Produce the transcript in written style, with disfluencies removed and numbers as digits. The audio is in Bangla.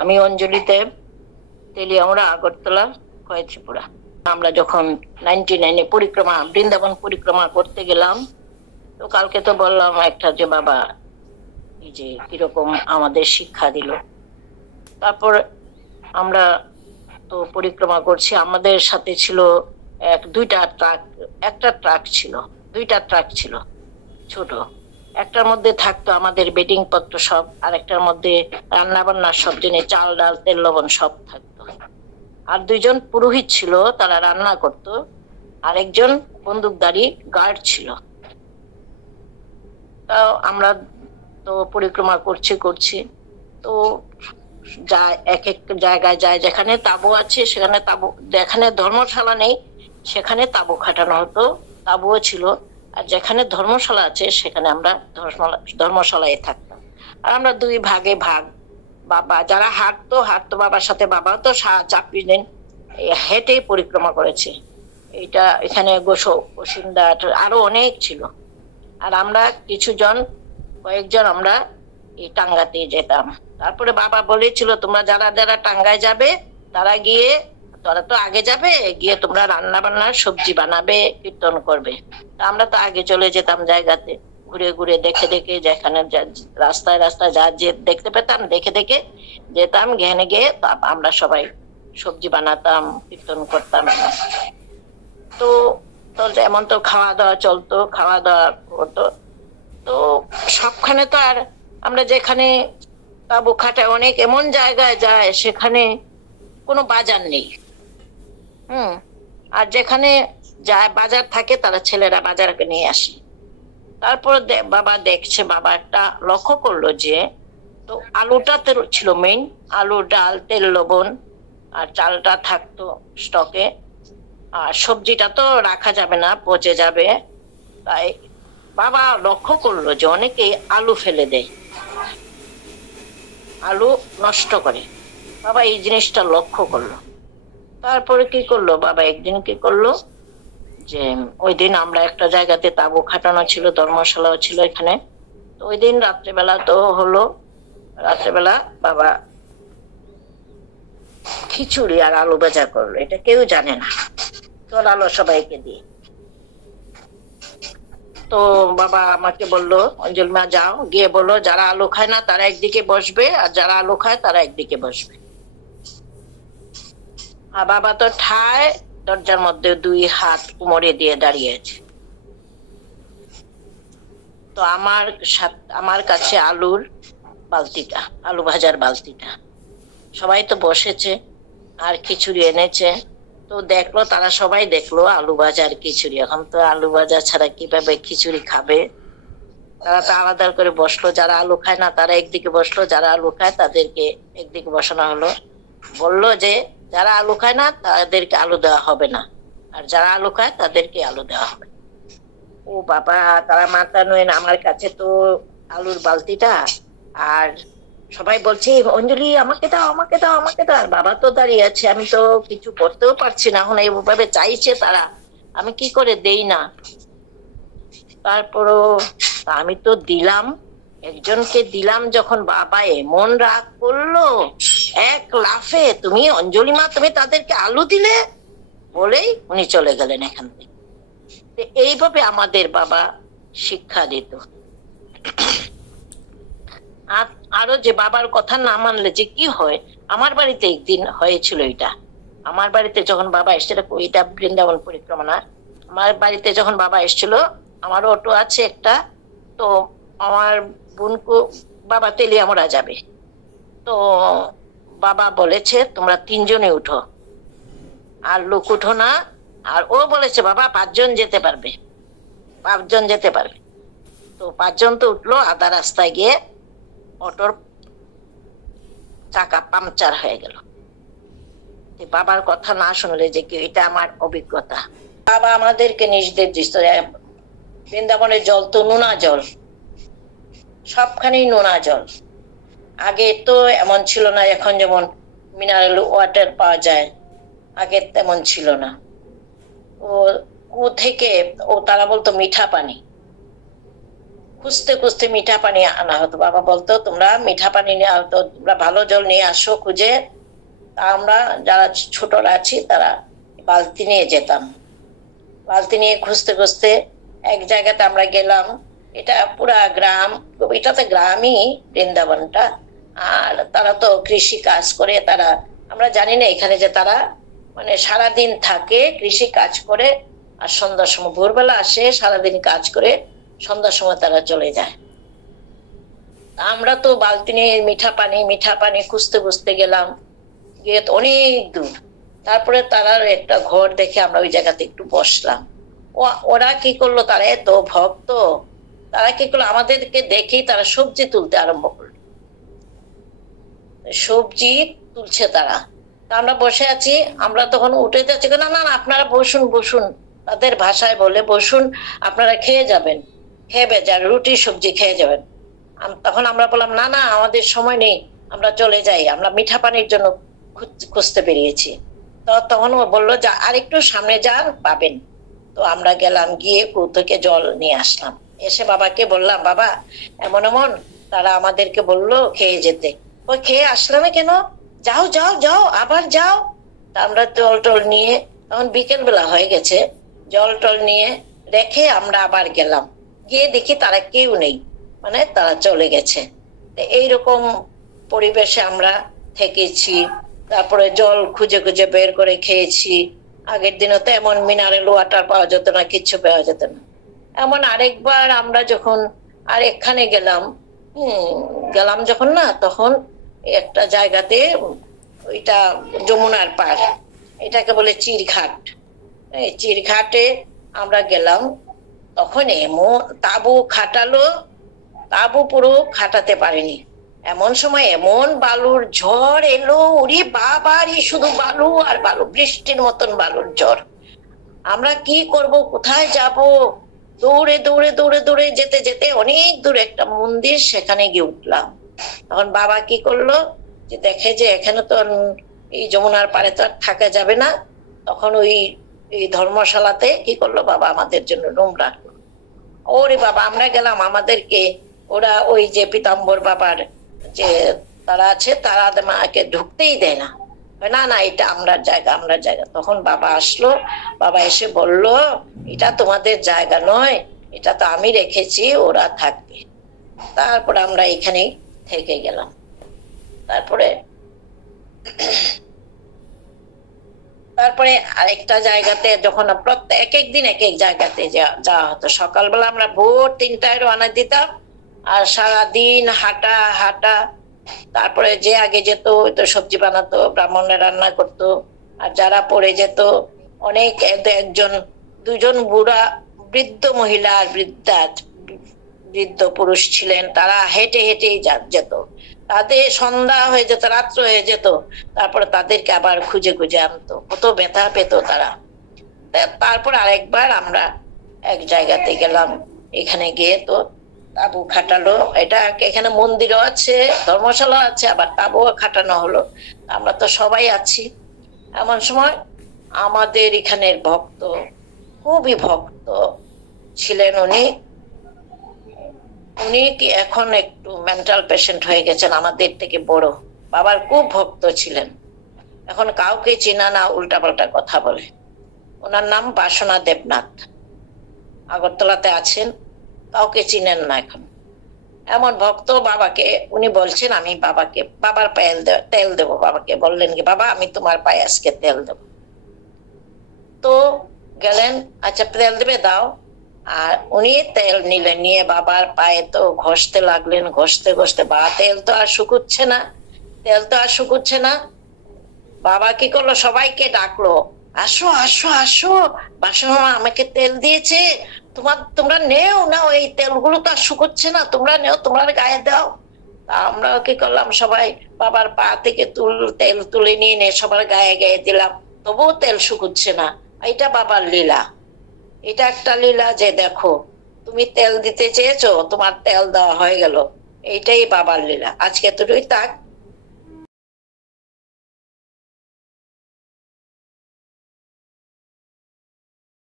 আমি অঞ্জলি দেব, তেলিয়ামুড়া, আগরতলা, কয়েত্রিপুরা। আমরা যখন 99-এ বৃন্দাবন পরিক্রমা করতে গেলাম, তো কালকে তো বললাম একটা যে বাবা এই যে কিরকম আমাদের শিক্ষা দিল। তারপর আমরা তো পরিক্রমা করছি, আমাদের সাথে ছিল একটা ট্রাক ছিল, দুইটা ট্রাক ছিল ছোট। একটার মধ্যে থাকতো আমাদের বেডিং পত্র সব, আর একটার মধ্যে রান্না বান্নার সব জিনিস, চাল ডাল তেল লবণ সব থাকতো। আর দুইজন পুরোহিত ছিল, তারা রান্না করতো, আর একজন বন্দুকধারী গার্ড ছিল। তা আমরা তো পরিক্রমা করছি তো যা এক এক জায়গায় যায়, যেখানে তাঁবু আছে সেখানে তাঁবু, যেখানে ধর্মশালা নেই সেখানে তাঁবু খাটানো হতো, তাঁবুও ছিল। আর যেখানে ধর্মশালা আছে সেখানে আমরা ধর্মশালায় থাকতাম। আর আমরা দুই ভাগে ভাগ, বাবা যারা হাঁটতো বাবার সাথে, বাবাও তো 40 দিন হেঁটেই পরিক্রমা করেছে। এইটা এখানে গোসিন্দা আরো অনেক ছিল। আর আমরা কয়েকজন আমরা এই টাঙ্গাতে যেতাম। তারপরে বাবা বলেছিল তোমরা যারা যারা টাঙ্গায় যাবে তোরা তো আগে যাবে, গিয়ে তোমরা রান্না বান্না সবজি বানাবে, কীর্তন করবে। আমরা তো আগে চলে যেতাম জায়গাতে, ঘুরে ঘুরে দেখে দেখে, যেখানে রাস্তায় রাস্তায় যা যে দেখতে পেতাম দেখে দেখে যেতাম, ঘেনে গিয়ে আমরা সবাই সবজি বানাতাম, কীর্তন করতাম। তো এমন তো খাওয়া দাওয়া চলতো, খাওয়া দাওয়া হতো। তো সবখানে তো আর আমরা যেখানে তাঁবু খাটায়, অনেক এমন জায়গায় যায় সেখানে কোনো বাজার নেই। আর যেখানে যায় বাজার থাকে, তারা ছেলেরা বাজারকে নিয়ে আসে। তারপর বাবা একটা লক্ষ্য করলো যে, তো আলুটা ছিল মেইন, আলু ডাল তেল লবণ আর চালটা থাকতো স্টকে। আর সবজিটা তো রাখা যাবে না, পচে যাবে। তাই বাবা লক্ষ্য করলো যে অনেকে আলু ফেলে দেয়, আলু নষ্ট করে। বাবা এই জিনিসটা লক্ষ্য করলো। তারপরে বাবা একদিন কি করলো যে, ওই দিন আমরা একটা জায়গাতে তাঁবু খাটানো ছিল, ধর্মশালাও ছিল এখানে। তো ওই দিন রাত্রেবেলা বাবা খিচুড়ি আর আলু ভাজা করলো। এটা কেউ জানে না, চলালো সবাইকে দিয়ে। তো বাবা আমাকে বললো, অঞ্জলি মা যাও, গিয়ে বললো যারা আলু খায় না তারা একদিকে বসবে, আর যারা আলু খায় তারা একদিকে বসবে। আর বাবা তো ঠায় দরজার মধ্যে 2 হাত কোমরে দিয়ে দাঁড়িয়ে আছে। তো আমার কাছে আলু ভাজার বালতিটা, সবাই তো বসেছে আর খিচুড়ি এনেছে। তো তারা সবাই দেখলো আলু ভাজা আর খিচুড়ি। এখন তো আলু ভাজা ছাড়া কিভাবে খিচুড়ি খাবে? তারা তো আলাদা করে বসলো, যারা আলু খায় না তারা একদিকে বসলো, যারা আলু খায় তাদেরকে একদিকে বসানো হলো। বললো যে যারা আলু খায় না তাদেরকে আলু দেওয়া হবে না, আর যারা আলু খায় তাদেরকে আলু দেওয়া হবে। ও বাবা, তারা মাথা নয়, আমার কাছে তো আলুর বালতিটা, আর সবাই বলছে অঞ্জলি আমাকে দাও আমাকে দাও আমাকে দাও। আর বাবা তো দাঁড়িয়ে আছে, আমি তো কিছু করতেও পারছি না। এখন এইভাবে চাইছে তারা, আমি কি করে দেই না? তারপরও আমি তো দিলাম, একজনকে দিলাম। যখন বাবা এমন রাগ করলো, এক লাফে, তুমি অঞ্জলি মা তুমি তাদেরকে আলু দিলে, বলেই উনি চলে গেলেন এখান থেকে। এইভাবে আমাদের বাবা শিক্ষা দিত। আরো যে বাবার কথা না মানলে যে কি হয়, আমার বাড়িতে একদিন হয়েছিল এটা। আমার বাড়িতে যখন বাবা এসেছিল, এটা বৃন্দাবন পরিক্রমা না, আমার বাড়িতে যখন বাবা এসেছিল, আমার অটো আছে একটা। তো আমার বোনকে বাবা তেলিয়ামুড়া যাবে, তো বাবা বলেছে তোমরা 3 জনে উঠো, আর লোক উঠো না। আর ও বলেছে বাবা 5 জন যেতে পারবে, 5 জন যেতে পারবে। তো 5 জন তো উঠলো, আধা রাস্তায় গিয়ে অটোর চাকা পাংচার হয়ে গেল। বাবার কথা না শুনলে যে কি, এটা আমার অভিজ্ঞতা। বাবা আমাদেরকে নির্দেশ দিত, বৃন্দাবনের জল তো নোনা জল, সবখানেই নোনা জল। আগে তো এমন ছিল না, এখন যেমন মিনারেল ওয়াটার পাওয়া যায়, আগে তেমন ছিল না। ও থেকে তারা বলতো মিঠা পানি, খুঁজতে খুঁজতে মিঠা পানি আনা হতো। বাবা বলতো তোমরা মিঠা পানি নিয়ে হতো, তোমরা ভালো জল নিয়ে আসো খুঁজে। তা আমরা যারা ছোটরা আছি তারা বালতি নিয়ে যেতাম, বালতি নিয়ে খুঁজতে খুঁজতে এক জায়গাতে আমরা গেলাম। এটা পুরা গ্রাম, এটাতে গ্রামই বৃন্দাবনটা। আর তারা তো কৃষি কাজ করে, তারা আমরা জানি না এখানে যে তারা মানে সারাদিন থাকে কৃষি কাজ করে, আর সন্ধ্যার সময় ভোরবেলা আসে, সারাদিন কাজ করে সন্ধ্যার সময় তারা চলে যায়। আমরা তো বালতি নিয়ে মিঠা পানি খুঁজতে খুঁজতে গেলাম, গিয়ে তো অনেক দূর। তারপরে তারা একটা ঘর দেখে আমরা ওই জায়গাতে একটু বসলাম। ওরা কি করলো, তারা এত ভক্ত, তারা কি করলো আমাদেরকে দেখেই তারা সবজি তুলতে আরম্ভ করলো। সবজি তুলছে তারা, আমরা বসে আছি। আমরা তখন উঠে যাচ্ছি, না না আপনারা বসুন বসুন, তাদের ভাষায় বলে বসুন, আপনারা খেয়ে যাবেন, খেয়ে যান, রুটি সবজি খেয়ে যাবেন। তখন আমরা বললাম না না আমাদের সময় নেই, আমরা চলে যাই, আমরা মিঠা পানির জন্য খুঁজতে বেরিয়েছি। তো তখন ও বললো যে আরেকটু সামনে যান পাবেন। তো আমরা গেলাম, গিয়ে কুয়ো থেকে জল নিয়ে আসলাম। এসে বাবাকে বললাম, বাবা এমন এমন তারা আমাদেরকে বললো খেয়ে যেতে। ওই খেয়ে আসলে না কেন, যাও যাও যাও আবার যাও। তা আমরা জল টল নিয়ে, তখন বিকেল বেলা হয়ে গেছে, জল টল নিয়ে রেখে আমরা আবার গেলাম। গিয়ে দেখি তারা কেউ নেই, মানে তারা চলে গেছে। এইরকম পরিবেশে আমরা থেকেছি। তারপরে জল খুঁজে খুঁজে বের করে খেয়েছি। আগের দিনও তো এমন মিনারেল ওয়াটার পাওয়া যেত না, কিচ্ছু পাওয়া যেত না। এমন আরেকবার আমরা যখন আরেকখানে গেলাম, গেলাম যখন না, তখন একটা জায়গাতে, ওইটা যমুনার পার, এটাকে বলে চিরঘাট। এই চিরঘাটে আমরা গেলাম, তখন এমন তাবু খাটালো, তাবু পুরো খাটাতে পারেনি। এমন সময় এমন বালুর ঝড় এলো, ওরে বাবারে, শুধু বালু আর বালু, বৃষ্টির মতন বালুর ঝড়। আমরা কি করব, কোথায় যাব, দৌড়ে দৌড়ে দৌড়ে দৌড়ে যেতে যেতে অনেক দূরে একটা মন্দির, সেখানে গিয়ে উঠলাম। তখন বাবা কি করলো, যে দেখে যে এখানে তো এই যমুনার পাড়ে তো আর থাকা যাবে না, তখন ওই ধর্মশালাতে কি করলো, বাবা আমাদের জন্য রুম রাখলো। ওরে বাবা, আমরা গেলাম, আমাদেরকে ওরা ওই যে পীতাম্বর বাবার যে তারা আছে, তারা আমাকে ঢুকতেই দেয় না, না না এটা আমরা জায়গা, আমরা জায়গা। তখন বাবা আসলো, বাবা এসে বলল এটা তোমাদের জায়গা নয়, এটা তো আমি রেখেছি, ওরা থাকবে। তারপরে আমরা এখানে থেকে গেলাম। তারপরে আরেকটা জায়গাতে যখন প্রত্যেক এক দিন এক এক জায়গাতে যাওয়া হতো। সকালবেলা আমরা ভোর 3টায় রওনা দিতাম, আর সারাদিন হাঁটা হাঁটা। তারপরে যে আগে যেত তো সবজি বানাতো, ব্রাহ্মণে রান্না করতো। আর যারা পড়ে যেত, অনেক একজন দুজন বুড়া বৃদ্ধ মহিলা আর বৃদ্ধ পুরুষ ছিলেন, তারা হেঁটে হেঁটেই যেত। তাদের সন্ধ্যা হয়ে যেত, রাত্র হয়ে যেত, তারপরে তাদেরকে আবার খুঁজে খুঁজে আনতো, কত ব্যথা পেত তারা। তারপর আরেকবার আমরা এক জায়গাতে গেলাম, এখানে গিয়ে তো তাবু খাটালো। এখানে মন্দিরও আছে, ধর্মশালা আছে, আবার তাবুও খাটানো হলো। আমরা তো সবাই আছি। এমন সময় আমাদের এখানের ভক্ত, খুবই ভক্ত ছিলেন উনি কি এখন একটু মেন্টাল পেশেন্ট হয়ে গেছেন, আমাদের থেকে বড়। বাবার খুব ভক্ত ছিলেন, এখন কাউকে চেনা না, উল্টাপাল্টা কথা বলে। ওনার নাম বাসনা দেবনাথ, আগরতলাতে আছেন, কাউকে চিনেন না এখন। এমন ভক্ত, বাবাকে উনি বলছেন আমি বাবার পায়ে তেল দেবো। বাবাকে বললেন কি, বাবা আমি তোমার পায়ে আজকে তেল দেব। তো গেলেন, আচ্ছা তেল দেবে দাও। আর উনি তেল নিলেন, নিয়ে বাবার পায়ে তো ঘষতে লাগলেন, ঘষতে ঘষতে বা তেল তো আর শুকুচ্ছে না। বাবা কি করলো, সবাইকে ডাকলো, আসো আসো আসো, বাসনা আমাকে তেল দিয়েছে, তোমরা নেও নাও, এই তেলগুলো তো আর শুকোচ্ছে না, তোমরা নেও, তোমার গায়ে দাও। আমরা কি করলাম, সবাই বাবার পা থেকে তেল তুলে নিয়ে সবার গায়ে গায়ে দিলাম, তবুও তেল শুকুচ্ছে না। এটা বাবার লীলা, এটা একটা লীলা যে দেখো তুমি তেল দিতে চেয়েছো, তোমার তেল দেওয়া হয়ে গেল, এইটাই বাবার লীলা। আজকে তুই থাক,